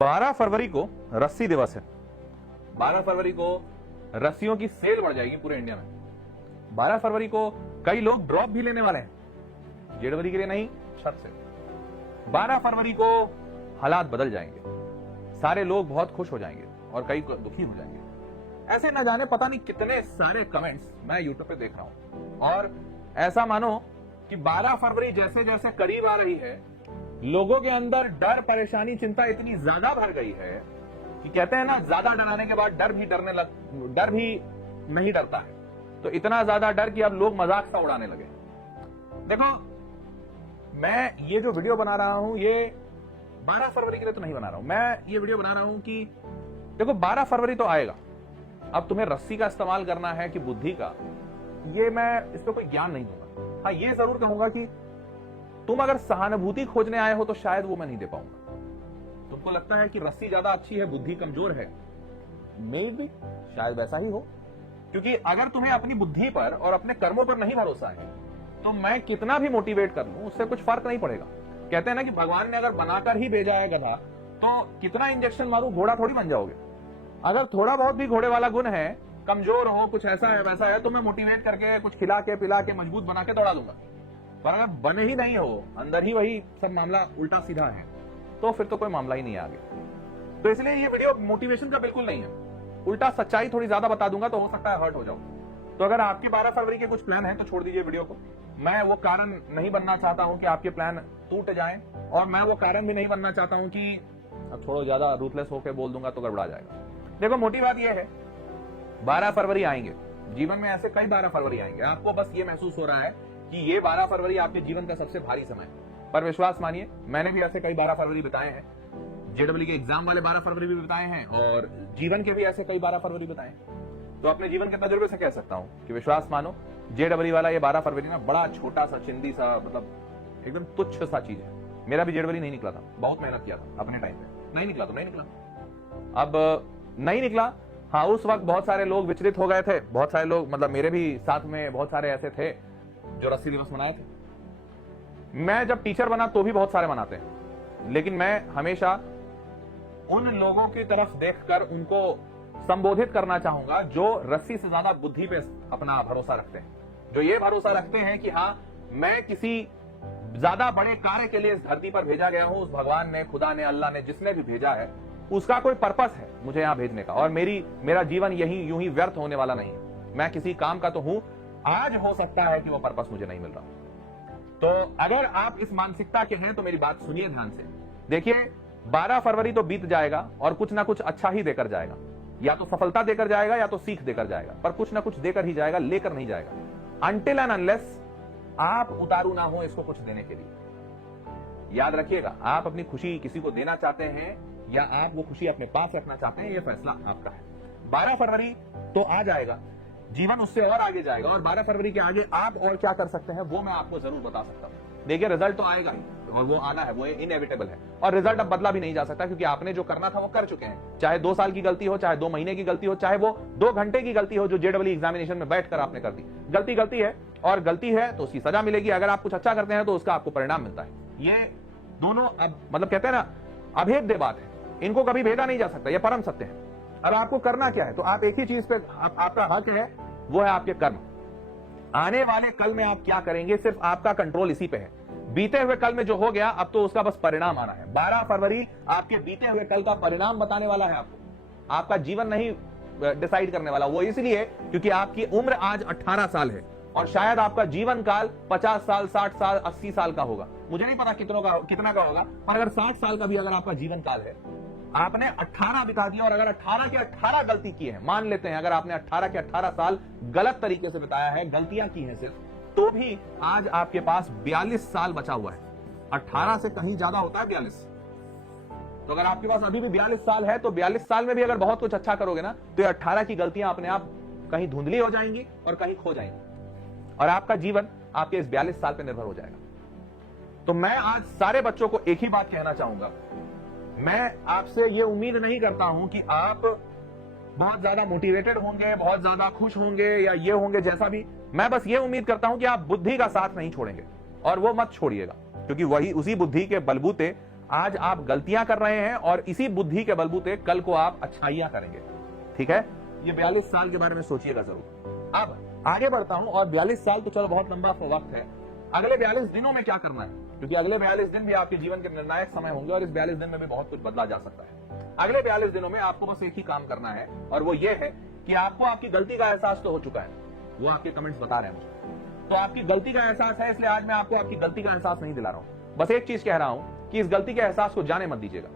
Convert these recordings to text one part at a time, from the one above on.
12 फरवरी को रस्सी दिवस है। 12 फरवरी को रस्सियों की सेल बढ़ जाएगी पूरे इंडिया में। 12 फरवरी को कई लोग ड्रॉप भी लेने वाले हैं, जेडवरी के लिए नहीं, छत से। 12 फरवरी को हालात बदल जाएंगे, सारे लोग बहुत खुश हो जाएंगे और कई दुखी हो जाएंगे। ऐसे न जाने पता नहीं कितने सारे कमेंट्स मैं यूट्यूब पे देख रहा हूं, और ऐसा मानो कि 12 फरवरी जैसे जैसे करीब आ रही है, लोगों के अंदर डर, परेशानी, चिंता इतनी ज्यादा भर गई है कि कहते हैं ना, ज्यादा डराने के बाद डर भी नहीं डरता है। तो इतना ज्यादा डर कि अब लोग मजाक सा उड़ाने लगे। देखो, मैं ये जो वीडियो बना रहा हूं, ये 12 फरवरी के लिए तो नहीं बना रहा हूं। मैं ये वीडियो बना रहा हूं कि देखो, 12 फरवरी तो आएगा। अब तुम्हें रस्सी का इस्तेमाल करना है कि बुद्धि का, ये मैं इस पर कोई ज्ञान नहीं दूंगा। हाँ, ये जरूर कहूंगा कि तुम अगर सहानुभूति खोजने आए हो तो शायद वो मैं नहीं दे पाऊंगा। तुमको लगता है कि रस्सी ज्यादा अच्छी है, बुद्धि कमजोर है, मे बी शायद वैसा ही हो। क्योंकि अगर तुम्हें अपनी बुद्धि पर और अपने कर्मों पर नहीं भरोसा है, तो मैं कितना भी मोटिवेट कर लूं, उससे कुछ फर्क नहीं पड़ेगा। कहते हैं ना कि भगवान ने अगर बनाकर ही भेजा है गधा, तो कितना इंजेक्शन मारूं, घोड़ा थोड़ी बन जाओगे। अगर थोड़ा बहुत भी घोड़े वाला गुण है, कमजोर हो, कुछ ऐसा है वैसा है, तो मैं मोटिवेट करके कुछ खिला के पिला के मजबूत बना के दौड़ा दूंगा। पर अगर बने ही नहीं हो, अंदर ही वही सब मामला उल्टा सीधा है, तो फिर तो कोई मामला ही नहीं है आगे। तो इसलिए ये वीडियो मोटिवेशन का बिल्कुल नहीं है, उल्टा सच्चाई थोड़ी ज्यादा बता दूंगा, तो हो सकता है हर्ट हो जाओ। तो अगर आपके 12 फरवरी के कुछ प्लान है तो छोड़ दीजिए वीडियो को। मैं वो कारण नहीं बनना चाहता हूं कि आपके प्लान टूट जाएं, और मैं वो कारण भी नहीं बनना चाहता हूं कि अब थोड़ा ज्यादा रूथलेस होकर बोल दूंगा तो गड़बड़ा जाएगा। देखो, मोटी बात यह है, 12 फरवरी आएंगे, जीवन में ऐसे कई 12 फरवरी आएंगे। आपको बस ये महसूस हो रहा है कि ये 12 फरवरी आपके जीवन का सबसे भारी समय है। पर विश्वास मानिए, मैंने भी ऐसे कई 12 फरवरी बिताए हैं। जेडब्ल्यू के एग्जाम वाले 12 फरवरी भी बिताए हैं, और जीवन के भी ऐसे कई 12 फरवरी बिताए। तो अपने जीवन के तजुर्बे से कह सकता हूं कि विश्वास मानो, जेडब्ल्यू वाला ये 12 फरवरी ना बड़ा छोटा सा, चिंदी सा, मतलब एकदम तुच्छ सा चीज है। मेरा भी जेडब्ल्यू नहीं निकला था, बहुत मेहनत किया था अपने टाइम पे, नहीं निकला तो नहीं निकला। अब नहीं निकला, हाँ, उस वक्त बहुत सारे लोग विचलित हो गए थे। बहुत सारे लोग, मतलब मेरे भी साथ में बहुत सारे ऐसे थे जो रस्सी दिवस मनाए थे। मैं जब टीचर बना तो भी बहुत सारे मनाते हैं, लेकिन मैं हमेशा उन लोगों की तरफ देखकर उनको संबोधित करना चाहूंगा जो रस्सी से ज्यादा बुद्धि पे अपना भरोसा रखते हैं, जो ये भरोसा रखते हैं कि हाँ, मैं किसी ज्यादा बड़े कार्य के लिए इस धरती पर भेजा गया हूं। उस भगवान ने, खुदा ने, अल्लाह ने, जिसने भी भेजा है, उसका कोई पर्पस है मुझे यहां भेजने का, और मेरा जीवन यही यूं ही व्यर्थ होने वाला नहीं है। मैं किसी काम का तो हूं, आज हो सकता है कि वो पर्पस मुझे नहीं मिल रहा। तो अगर आप इस मानसिकता के हैं तो मेरी बात सुनिए ध्यान से। देखिए, 12 फरवरी तो बीत जाएगा और कुछ ना कुछ अच्छा ही देकर जाएगा, या तो सफलता देकर जाएगा या तो सीख देकर जाएगा, पर कुछ ना कुछ देकर ही जाएगा, लेकर नहीं जाएगा। अनटिल एंड अनलेस आप उतारू ना हो इसको कुछ देने के लिए। याद रखिएगा, आप अपनी खुशी किसी को देना चाहते हैं या आप वो खुशी अपने पास रखना चाहते हैं, ये फैसला आपका है। 12 फरवरी तो आ जाएगा, जीवन उससे और आगे जाएगा, और 12 फरवरी के आगे आप और क्या कर सकते हैं वो मैं आपको जरूर बता सकता हूं। देखिए, रिजल्ट तो आएगा ही, और वो आना है, वो इनएविटेबल है, और रिजल्ट अब बदला भी नहीं जा सकता, क्योंकि आपने जो करना था वो कर चुके हैं। चाहे 2 साल की गलती हो, चाहे 2 महीने की गलती हो, चाहे वो 2 घंटे की गलती हो जो जेडब्ल्यू एग्जामिनेशन में बैठकर आपने कर दी। गलती गलती है, और गलती है तो उसकी सजा मिलेगी। अगर आप कुछ अच्छा करते हैं तो उसका आपको परिणाम मिलता है। ये दोनों, अब मतलब कहते हैं ना, अभेद्य बात है, इनको कभी भेदा नहीं जा सकता, ये परम सत्य है। अब आपको करना क्या है, तो आप एक ही चीज पे आपका हक है, वो है आपके कर्म। आने वाले कल में आप क्या करेंगे, सिर्फ आपका कंट्रोल इसी पे है। बीते हुए कल में जो हो गया, अब तो उसका बस परिणाम आना है। 12 फरवरी आपके बीते हुए कल का परिणाम बताने वाला है आपको, आपका जीवन नहीं डिसाइड करने वाला। वो इसलिए क्योंकि आपकी उम्र आज 18 साल है, और शायद आपका जीवन काल 50 साल, 60 साल, 80 साल का होगा। मुझे नहीं पता कितना का होगा, पर अगर 60 साल का भी अगर आपका जीवन काल है, आपने 18 बिता दिया, और अगर 18 के 18 गलती की है, मान लेते हैं अगर आपने 18 के 18 साल गलत तरीके से बिताया है, गलतियां की हैं सिर्फ, तो भी आज आपके पास 42 साल बचा हुआ है। 18 से कहीं ज्यादा होता है 42। तो अगर आपके पास अभी भी 42 साल है, तो 42 साल में भी अगर बहुत कुछ अच्छा करोगे ना, तो ये 18 की गलतियां अपने आप कहीं धुंधली हो जाएंगी और कहीं खो जाएंगी, और आपका जीवन आपके इस 42 साल पर निर्भर हो जाएगा। तो मैं आज सारे बच्चों को एक ही बात कहना चाहूंगा, मैं आपसे ये उम्मीद नहीं करता हूं कि आप बहुत ज्यादा मोटिवेटेड होंगे, बहुत ज्यादा खुश होंगे, या ये होंगे जैसा भी। मैं बस ये उम्मीद करता हूं कि आप बुद्धि का साथ नहीं छोड़ेंगे, और वो मत छोड़िएगा, क्योंकि वही उसी बुद्धि के बलबूते आज आप गलतियां कर रहे हैं और इसी बुद्धि के बलबूते कल को आप अच्छाइयां करेंगे। ठीक है, ये 42 साल के बारे में सोचिएगा जरूर। अब आगे बढ़ता हूं, और 42 साल तो चलो बहुत लंबा वक्त है। अगले 42 दिनों में क्या करना है, क्योंकि अगले 42 दिन भी आपके जीवन के निर्णायक समय होंगे और इस 42 दिन में भी बहुत कुछ बदला जा सकता है। अगले 42 दिनों में आपको बस एक ही काम करना है, और वो ये है कि आपको आपकी गलती का एहसास तो हो चुका है, वो आपके कमेंट्स बता रहे हैं मुझे। तो आपकी गलती का एहसास है, इसलिए आज मैं आपको आपकी गलती का एहसास नहीं दिला रहा हूं। बस एक चीज कह रहा हूं कि इस गलती के एहसास को जाने मत दीजिएगा।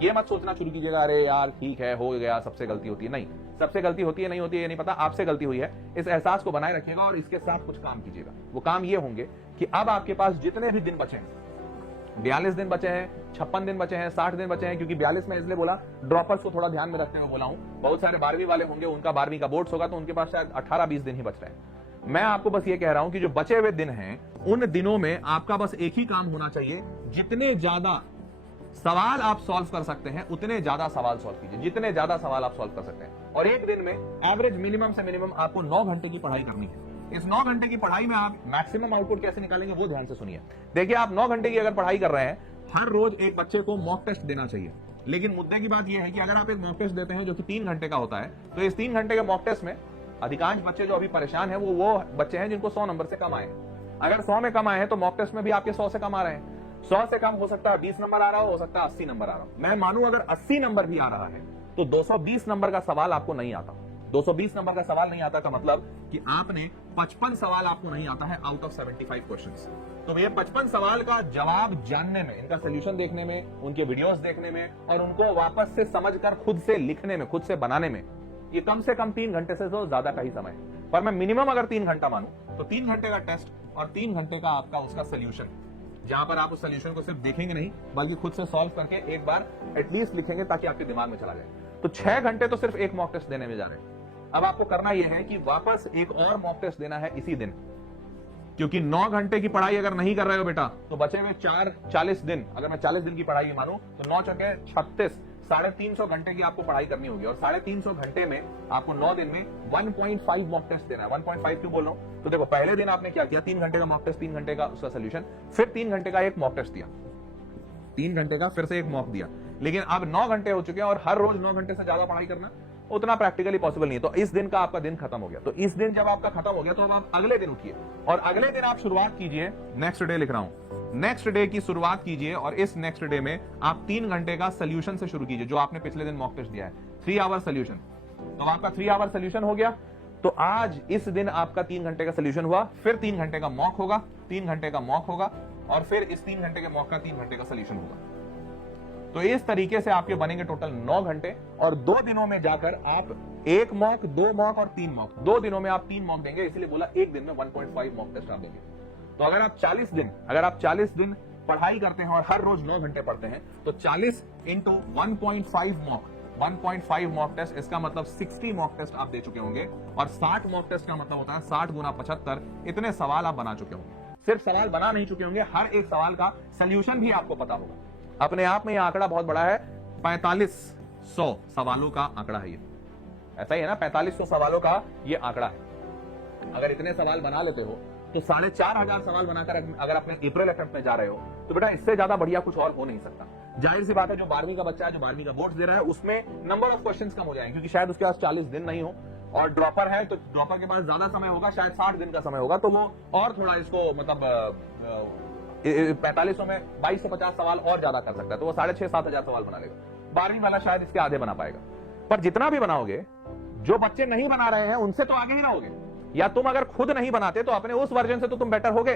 ये मत सोचना शुरू कीजिएगा अरे यार ठीक है हो गया, सबसे गलती होती है। नहीं, सबसे गलती होती है नहीं होती है ये नहीं पता, आपसे गलती हुई है। इस एहसास को बनाए रखिएगा और इसके साथ कुछ काम कीजिएगा। वो काम ये होंगे कि अब आपके पास जितने भी दिन बचे हैं, 42 दिन बचे हैं, 56 दिन बचे हैं, 60 दिन बचे हैं, क्योंकि 42 में इसलिए बोला ड्रॉपर्स को थोड़ा ध्यान में रखते हुए बोला हूं। बहुत सारे 12वीं वाले होंगे, उनका 12वीं का बोर्ड्स होगा, तो उनके पास शायद 18-20 दिन ही बच रहे हैं। मैं आपको बस ये कह रहा हूं कि जो बचे हुए दिन हैं उन दिनों में आपका बस एक ही काम होना चाहिए, जितने ज्यादा सवाल आप सॉल्व कर सकते हैं उतने ज्यादा सवाल सॉल्व कीजिए, जितने ज्यादा सवाल आप सॉल्व कर सकते हैं। और एक दिन में एवरेज मिनिमम से मिनिमम आपको 9 घंटे की पढ़ाई करनी है। इस 9 घंटे की पढ़ाई में आप मैक्सिमम आउटपुट कैसे निकालेंगे वो ध्यान से सुनिए। देखिए, आप 9 घंटे की अगर पढ़ाई कर रहे हैं, हर रोज एक बच्चे को मॉक टेस्ट देना चाहिए। लेकिन मुद्दे की बात यह है कि अगर आप एक मॉक टेस्ट देते हैं जो कि 3 घंटे का होता है, तो इस 3 घंटे के मॉक टेस्ट में अधिकांश बच्चे जो अभी परेशान है वो बच्चे हैं जिनको 100 नंबर से कम आए हैं। अगर 100 में कम आए हैं तो मॉक टेस्ट में भी आपके 100 से कम आ रहे हैं। 100 से कम हो सकता है 20 नंबर आ रहा हो सकता है 80 नंबर आ रहा हो। मैं मानूं अगर 80 नंबर भी आ रहा है तो 220 नंबर का सवाल आपको नहीं आता। 220 नंबर का सवाल नहीं आता का मतलब कि आपने 55 सवाल आपको नहीं आता है आउट ऑफ 75 क्वेश्चंस। तो ये 55 सवाल का जवाब जानने में, इनका सोल्यूशन देखने में, उनके वीडियोस देखने में और उनको वापस से समझकर खुद से लिखने में, खुद से बनाने में, ये कम से कम 3 घंटे से तो ज्यादा का ही समय है। पर मैं मिनिमम अगर 3 घंटा मानूं तो 3 घंटे का टेस्ट और 3 घंटे का आपका उसका सोल्यूशन, जहां पर आप उस सोल्यूशन को सिर्फ देखेंगे नहीं बल्कि खुद से सॉल्व करके एक बार एटलीस्ट लिखेंगे ताकि आपके दिमाग में चला जाए। तो 6 घंटे तो सिर्फ एक मॉक टेस्ट देने में जा रहे हैं। अब आपको करना यह है कि वापस एक और मॉक टेस्ट देना है इसी दिन, क्योंकि 9 घंटे की पढ़ाई अगर नहीं कर रहे हो बेटा तो बचे हुए 40 दिन, अगर मैं 40 दिन की पढ़ाई मानूं तो 9 चौके 36, 350 घंटे की आपको पढ़ाई करनी होगी। और 350 घंटे में आपको 9 दिन में 1.5 मॉक टेस्ट देना है। 1.5 क्यों बोल रहा हूं? तो देखो, पहले दिन आपने क्या किया, 3 घंटे का मॉक टेस्ट, 3 घंटे का उसका सोल्यूशन, फिर 3 घंटे का एक मॉक टेस्ट दिया, 3 घंटे का फिर से एक मॉक दिया। लेकिन अब 9 घंटे हो चुके हैं और हर रोज 9 घंटे से ज्यादा पढ़ाई करना उतना प्रैक्टिकली पॉसिबल नहीं है। तो इस दिन का आपका दिन खत्म हो गया। तो इस दिन जब आपका खत्म हो गया तो अब आप अगले दिन उठिए और अगले दिन आप शुरुआत कीजिए, नेक्स्ट डे लिख रहा हूं, नेक्स्ट डे की शुरुआत कीजिए और इस नेक्स्ट डे में आप 3 घंटे का सोल्यूशन से शुरू कीजिए जो आपने पिछले दिन मॉक टेस्ट दिया है, 3 आवर सोल्यूशन। तो आपका 3 आवर सोल्यूशन हो गया। तो आज इस दिन आपका 3 घंटे का सोल्यूशन हुआ, फिर 3 घंटे का मॉक होगा, 3 घंटे का मॉक होगा और फिर इस 3 घंटे के मॉक का 3 घंटे का सोल्यूशन होगा। तो इस तरीके से आपके बनेंगे टोटल 9 घंटे और 2 दिनों में जाकर आप 1 मॉक, 2 मॉक और 3 मॉक, 2 दिनों में आप 3 मॉक देंगे। इसलिए बोला एक दिन में 1.5 मॉक टेस्ट आप देंगे। तो अगर आप 40 दिन पढ़ाई करते हैं और हर रोज 9 घंटे पढ़ते हैं तो 40 इंटू 1.5 मॉक टेस्ट, इसका मतलब 60 मॉक टेस्ट आप दे चुके होंगे। और 60 मॉक टेस्ट का मतलब होता है 60 गुना 75, इतने सवाल आप बना चुके होंगे। सिर्फ सवाल बना नहीं चुके होंगे, हर एक सवाल का सोल्यूशन भी आपको पता होगा। अपने आप में यह आंकड़ा बहुत बड़ा है, 4500 सवालों का आंकड़ा है ये। ऐसा ही है ना, 4500 सवालों का ये आंकड़ा है। अगर इतने सवाल बना लेते हो तो 4500 सवाल बनाकर अगर अपने अप्रैल अटेम्प्ट में जा रहे हो तो बेटा इससे ज्यादा बढ़िया कुछ और हो नहीं सकता। जाहिर सी बात है, जो 12वीं का बच्चा है, जो 12वीं का बोर्ड दे रहा है, उसमें नंबर ऑफ क्वेश्चंस कम हो जाएंगे क्योंककि शायद उसके पास 40 दिन नहीं हो। और ड्रॉपर है तो ड्रॉपर के पास ज्यादा समय होगा, शायद 60 दिन का समय होगा, तो वो और थोड़ा इसको मतलब 4500 में 2250 सवाल और ज्यादा कर सकता है, तो वो 6500-7000 सवाल बना लेगा। 12वीं वाला शायद इसके आधे बना पाएगा। पर जितना भी बनाओगे, जो बच्चे नहीं बना रहे हैं उनसे तो आगे ही रहोगे, या तुम अगर खुद नहीं बनाते तो अपने उस वर्जन से तो तुम बेटर होगे।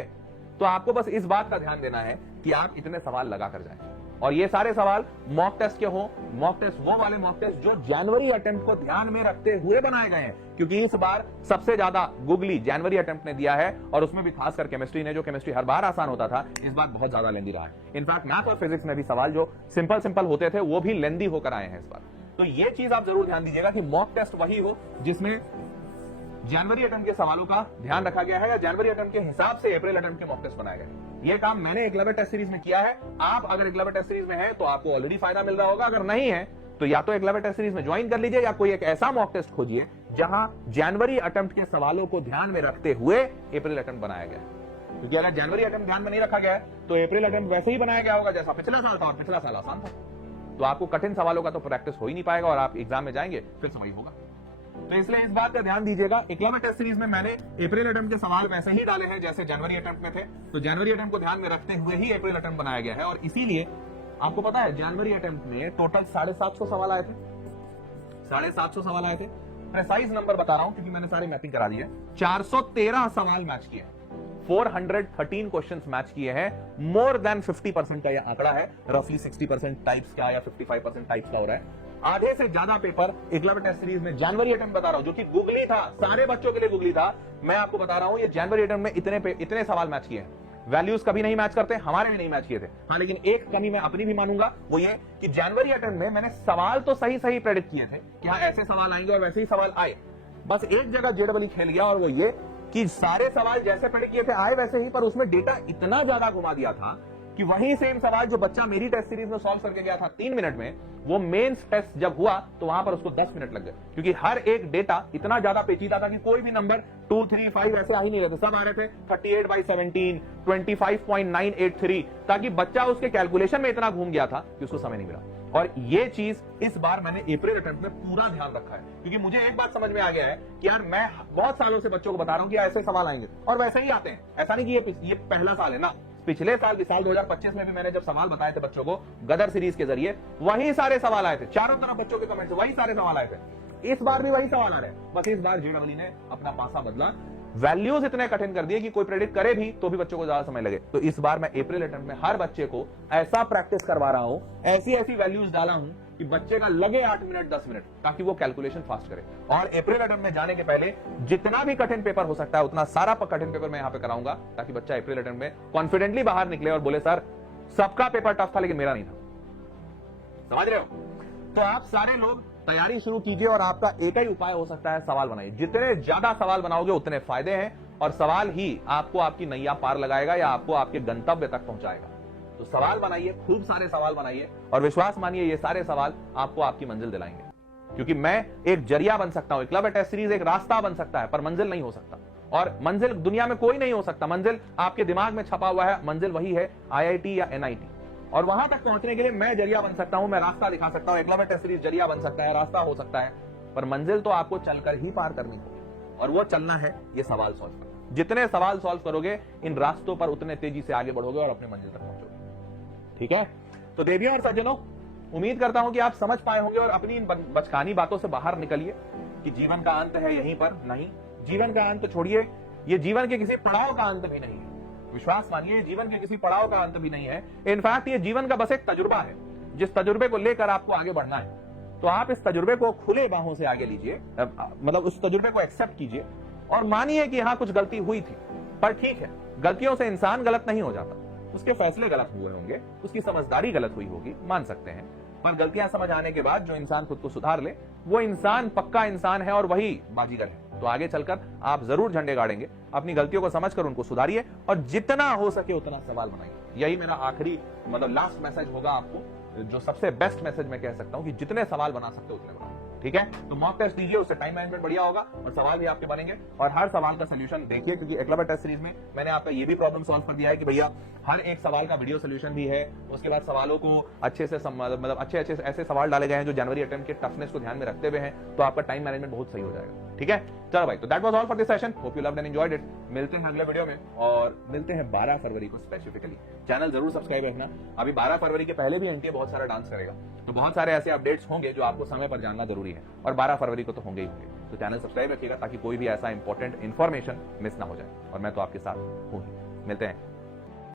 तो आपको बस इस बात का ध्यान देना है कि आप इतने सवाल लगा कर जाएं और ये सारे सवाल मॉक टेस्ट के हो। मॉक टेस्ट वो वाले मॉक टेस्ट जो जनवरी अटेम्प्ट को ध्यान में रखते हुए बनाए गए हैं, क्योंकि इस बार सबसे ज्यादा गूगली जनवरी अटेम्प्ट ने दिया है और उसमें भी खासकर केमिस्ट्री ने, जो केमिस्ट्री हर बार आसान होता था, इस बार बहुत ज्यादा लेंदी रहा है। इनफैक्ट मैथ और फिजिक्स में भी सवाल जो सिंपल होते थे वो भी लेंदी होकर आए हैं इस बार। तो ये चीज आप जरूर ध्यान दीजिएगा कि मॉक टेस्ट वही हो जिसमें जनवरी अटेम्प्ट के सवालों का ध्यान रखा गया है या जनवरी अटेम्प्ट के हिसाब से अप्रैल अटेम्प्ट के मॉक टेस्ट बनाए गए। ये काम मैंने एकलव्य टेस्ट सीरीज में किया है। आप अगर एकलव्य टेस्ट सीरीज में हैं तो आपको ऑलरेडी फायदा मिल रहा होगा, अगर नहीं है तो या तो एकलव्य टेस्ट सीरीज में ज्वाइन कर लीजिए या कोई एक ऐसा मॉक टेस्ट खोजिए जहां जनवरी अटेम्प्ट के सवालों को ध्यान में रखते हुए अप्रैल अटेम्प्ट बनाया गया है। क्योंकि अगर जनवरी अटेम्प्ट ध्यान में नहीं रखा गया है तो अप्रैल अटेम्प्ट वैसे ही बनाया गया होगा जैसा पिछला साल था, और पिछला साल आसान था। तो आपको कठिन सवालों का तो प्रैक्टिस हो ही नहीं पाएगा और आप एग्जाम में जाएंगे फिर समझ होगा। तो इसलिए इस बात का ध्यान दीजिएगा, एकलव्य टेस्ट सीरीज में मैंने अप्रैल अटेम्प्ट के सवाल वैसे ही डाले हैं जैसे जनवरी अटेम्प्ट में थे। तो जनवरी अटेम्प्ट को ध्यान में रखते हुए ही अप्रैल अटेम्प्ट बनाया गया है। और इसीलिए आपको पता है जनवरी अटेम्प्ट में टोटल 750 सवाल आए थे, 750 सवाल आए थे। प्रेसाइज नंबर बता रहा हूं क्योंकि मैंने सारी मैपिंग करा दी है। 413 सवाल मैच किए, 413 क्वेश्चंस मैच किए हैं। मोर देन 50% का यह आंकड़ा है। रफली 60% टाइप्स का या 55% टाइप्स का हो रहा है। आधे से ज्यादा पेपर एकलव्य टेस्ट सीरीज में जनवरी अटेम्प्ट बता रहा हूं, जो कि गूगली था, सारे बच्चों के लिए गूगली था। मैं आपको बता रहा हूं ये जनवरी अटेम्प्ट में इतने सवाल मैच किए हैं। वैल्यूज कभी नहीं मैच करते, हमारे भी नहीं मैच किए थे। हाँ, लेकिन एक कमी मैं अपनी भी मानूंगा, वो ये कि जनवरी अटेम्प्ट में मैंने सवाल तो सही प्रेडिक्ट किए थे कि हाँ ऐसे सवाल आएंगे और वैसे ही सवाल आए। बस एक जगह जेडबल खेल गया और वो ये कि सारे सवाल जैसे प्रेडिक्ट किए थे आए वैसे ही, पर उसमें डेटा इतना ज्यादा घुमा दिया था कि वही सेम सवाल जो बच्चा मेरी टेस्ट सीरीज में सॉल्व करके गया था 3 मिनट में, वो मेंस टेस्ट जब हुआ तो वहां पर उसको 10 मिनट लग गए। क्योंकि हर एक डेटा इतना ज्यादा पेचीदा था कि कोई भी नंबर 2, 3, 5 ऐसे आ ही नहीं रहे थे, सब आ रहे थे 38/17, 25.983, ताकि बच्चा उसके कैलकुलेशन में इतना घूम गया था कि उसको समय नहीं मिला। और ये चीज इस बार मैंने अप्रैल अटेम्प्ट में पूरा ध्यान रखा है, क्योंकि मुझे एक बात समझ में आ गया है कि यार मैं बहुत सालों से बच्चों को बता रहा हूं कि ऐसे सवाल आएंगे और वैसे ही आते हैं। ऐसा नहीं कि ये पहला साल है ना, पिछले साल 2025 में भी मैंने जब सवाल बताए थे बच्चों को गदर सीरीज के जरिए, वही सारे सवाल आए थे। चारों तरफ बच्चों के कमेंट से वही सारे सवाल आए थे। इस बार भी वही सवाल आ रहे हैं, बस इस बार जेडबल ने अपना पासा बदला, वैल्यूज इतने कठिन कर दिए कि कोई प्रेडिक्ट करे भी तो भी बच्चों को ज्यादा समय लगे। तो इस बार मैं अप्रैल अटेम्प्ट में हर बच्चे को ऐसा प्रैक्टिस करवा रहा हूं, ऐसी वैल्यूज डाला हूं कि बच्चे का लगे 8 मिनट 10 मिनट, ताकि वो कैलकुलेशन फास्ट करे। और अप्रैल अटेम्प्ट में जाने के पहले जितना भी कठिन पेपर हो सकता है उतना सारा कठिन पेपर मैं यहां पे कराऊंगा, ताकि बच्चा अप्रैल अटेम्प्ट में कॉन्फिडेंटली बाहर निकले और बोले सर सबका पेपर टफ था लेकिन मेरा नहीं था। समझ रहे हो? तो आप सारे लोग तैयारी शुरू कीजिए और आपका एक ही उपाय हो सकता है, सवाल बनाइए। जितने ज्यादा सवाल बनाओगे उतने फायदे हैं, और सवाल ही आपको आपकी नैया पार लगाएगा या आपको आपके गंतव्य तक पहुंचाएगा। तो सवाल बनाइए, खूब सारे सवाल बनाइए, और विश्वास मानिए ये सारे सवाल आपको आपकी मंजिल दिलाएंगे। क्योंकि मैं एक जरिया बन सकता हूं, एकलव्य टेस्ट सीरीज एक रास्ता बन सकता है, पर मंजिल नहीं हो सकता। और मंजिल दुनिया में कोई नहीं हो सकता। मंजिल आपके दिमाग में छपा हुआ है, मंजिल वही है IIT या NIT। और वहां तक पहुंचने के लिए मैं जरिया बन सकता हूं, मैं रास्ता दिखा सकता हूं। एकलव्य टेस्ट सीरीज जरिया बन सकता है, रास्ता हो सकता है, पर मंजिल तो आपको चलकर ही पार करनी होगी। और वो चलना है ये सवाल सॉल्व करना। जितने सवाल सॉल्व करोगे इन रास्तों पर उतने तेजी से आगे बढ़ोगे और अपने मंजिल तक पहुंचोगे। ठीक है? तो देवियों और सज्जनों, उम्मीद करता हूं कि आप समझ पाए होंगे और अपनी इन बचकानी बातों से बाहर निकलिए कि जीवन का अंत है यहीं पर। नहीं, जीवन का अंत छोड़िए, ये जीवन के किसी पड़ाव का अंत भी नहीं है। विश्वास मानिए, जीवन के किसी पड़ाव का अंत भी नहीं है। इनफैक्ट ये जीवन का बस एक तजुर्बा है, जिस तजुर्बे को लेकर आपको आगे बढ़ना है। तो आप इस तजुर्बे को खुले बाहों से आगे लीजिए, मतलब उस तजुर्बे को एक्सेप्ट कीजिए और मानिए कि हाँ कुछ गलती हुई थी, पर ठीक है, गलतियों से इंसान गलत नहीं हो जाता। उसके फैसले गलत हुए होंगे, उसकी समझदारी गलत हुई होगी, मान सकते हैं, पर गलतियां समझ आने के बाद जो इंसान खुद को सुधार ले, वो इंसान पक्का इंसान है और वही बाजीगर है। तो आगे चलकर आप जरूर झंडे गाड़ेंगे। अपनी गलतियों को समझकर उनको सुधारिए और जितना हो सके उतना सवाल बनाइए। यही मेरा आखिरी मतलब लास्ट मैसेज होगा आपको, जो सबसे बेस्ट मैसेज मैं कह सकता हूं कि जितने सवाल बना सकते हो उतने बनाओ। ठीक है? तो मॉक टेस्ट दीजिए, उससे टाइम मैनेजमेंट बढ़िया होगा और सवाल भी आपके बनेंगे। और हर सवाल का सोल्यूशन देखिए, क्योंकि एकलव्य टेस्ट सीरीज में मैंने आपका ये भी प्रॉब्लम सॉल्व कर दिया है कि भैया हर एक सवाल का वीडियो सोल्यूशन भी है। उसके बाद सवालों को अच्छे से मतलब अच्छे ऐसे सवाल डाले गए हैं जो जनवरी अटेम्प्ट के टफनेस को ध्यान में रखते हुए हैं, तो आपका टाइम मैनेजमेंट बहुत सही हो जाएगा। ठीक है? चलो भाई, तो that was all for this session. Hope you loved and enjoyed it. मिलते हैं अगले वीडियो में और मिलते हैं 12 फरवरी को स्पेसिफिकली। चैनल जरूर सब्सक्राइब रखना। अभी 12 फरवरी के पहले भी NTA बहुत सारा डांस करेगा, तो बहुत सारे ऐसे अपडेट्स होंगे जो आपको समय पर जानना जरूरी है, और 12 फरवरी को तो होंगे ही होंगे। तो चैनल सब्सक्राइब रखिएगा ताकि कोई भी ऐसा इंपॉर्टेंट इन्फॉर्मेशन मिस ना हो जाए। और मैं तो आपके साथ हूं ही। मिलते हैं